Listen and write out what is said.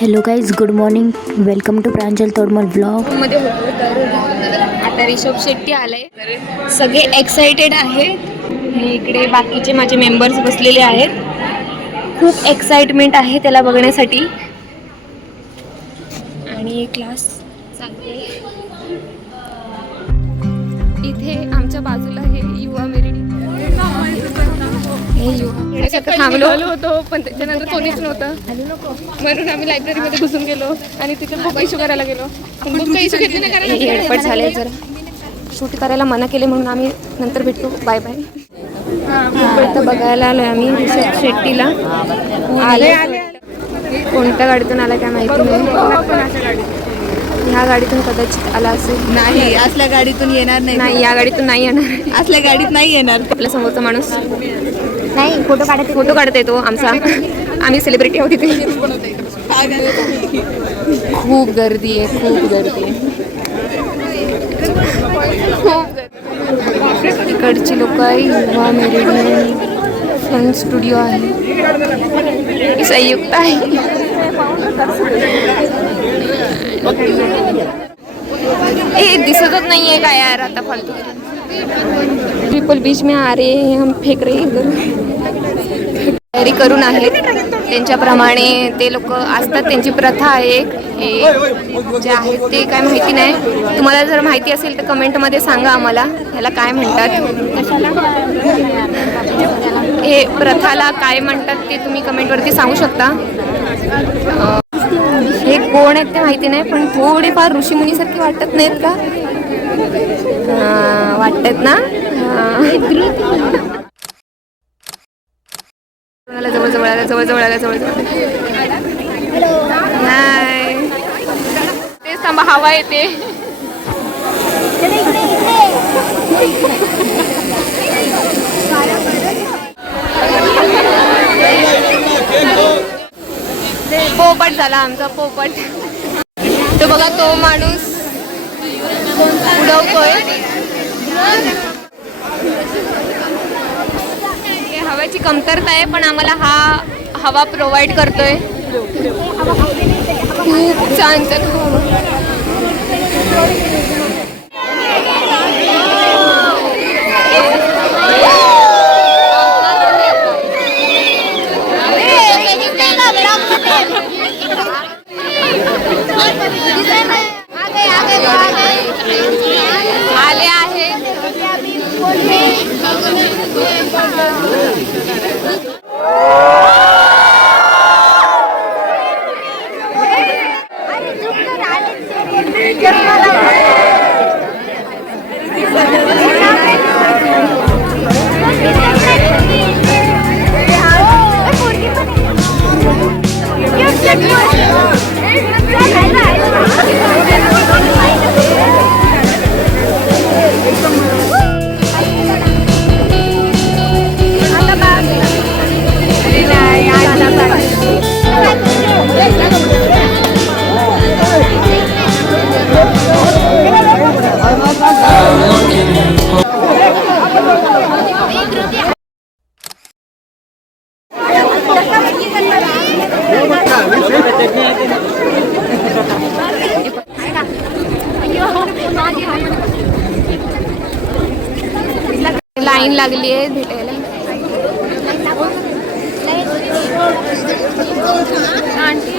Hello guys, good morning. Welcome to Pranjal Todmal blog मध्ये होतो. तर आता रिषभ शेट्टी आले. सगळे एक्साइटेड आहेत. आणि इकडे बाकीचे माझे मेंबर्स बसलेले आहेत. खूप एक्साइटमेंट आहे त्याला बघण्यासाठी. आणि क्लास चालते इथे आमच्या बाजूला. हे युवा मेरिडी थांबलो होतो, पण त्याच्यानंतर कोणीच नव्हतं म्हणून आम्ही लायब्ररीमध्ये घुसून गेलो आणि तिथे बुक इश्यू करायला गेलो. बुक काही इश्यू घेतली नाही, हेडपट झाले. जर शूट करायला मना केले म्हणून आम्ही नंतर भेटतो. Bye bye. आता बघायला आलोय आम्ही रिषभ शेट्टीला. आले कोणत्या गाडीतून आला काय माहिती नाही. ह्या गाडीतून कदाचित आला असेल. नाही, असल्या गाडीतून येणार नाही, या गाडीतून नाही येणार. असल्या गाडीत नाही येणार. आपल्या समोरचा माणूस नाही, फोटो काढत येतो आमचा. आम्ही सेलिब्रिटी आहोत तिथे. खूप गर्दी आहे, खूप गर्दी आहे. इकडची लोक आहे. युवा मेरिडियन फिल्म स्टुडिओ आहे. संयुक्त आहे. ए दिसतच नाहीये काय यार आता फालतू. पीपल बीच में आ रहे हैं, हम फेक रहे हैं. तयारी करून आहेत त्यांच्याप्रमाणे. ते लोक असतात, त्यांची प्रथा आहे. हे जे आहेत ते काय माहिती नाही. तुम्हाला जर माहिती असेल तर कमेंटमध्ये सांगा आम्हाला ह्याला काय म्हणतात. हे प्रथाला काय म्हणतात ते तुम्ही कमेंटवरती सांगू शकता. हे कोण आहेत ते माहिती नाही, पण थोडेफार ऋषीमुनीसारखे वाटत नाहीत का? वाटतात ना? जवळ आला, जवळ आला. हाय, तेच थांबा, हवा येते. पोपट झाला आमचा पोपट. तो बघा, तो माणूस उडवतोय. हवेची कमतरता आहे, पण आम्हाला हा हवा प्रोव्हाइड करतोय. खूप छान आले आहे. लाईन लागली आहे भेटायला. आंटी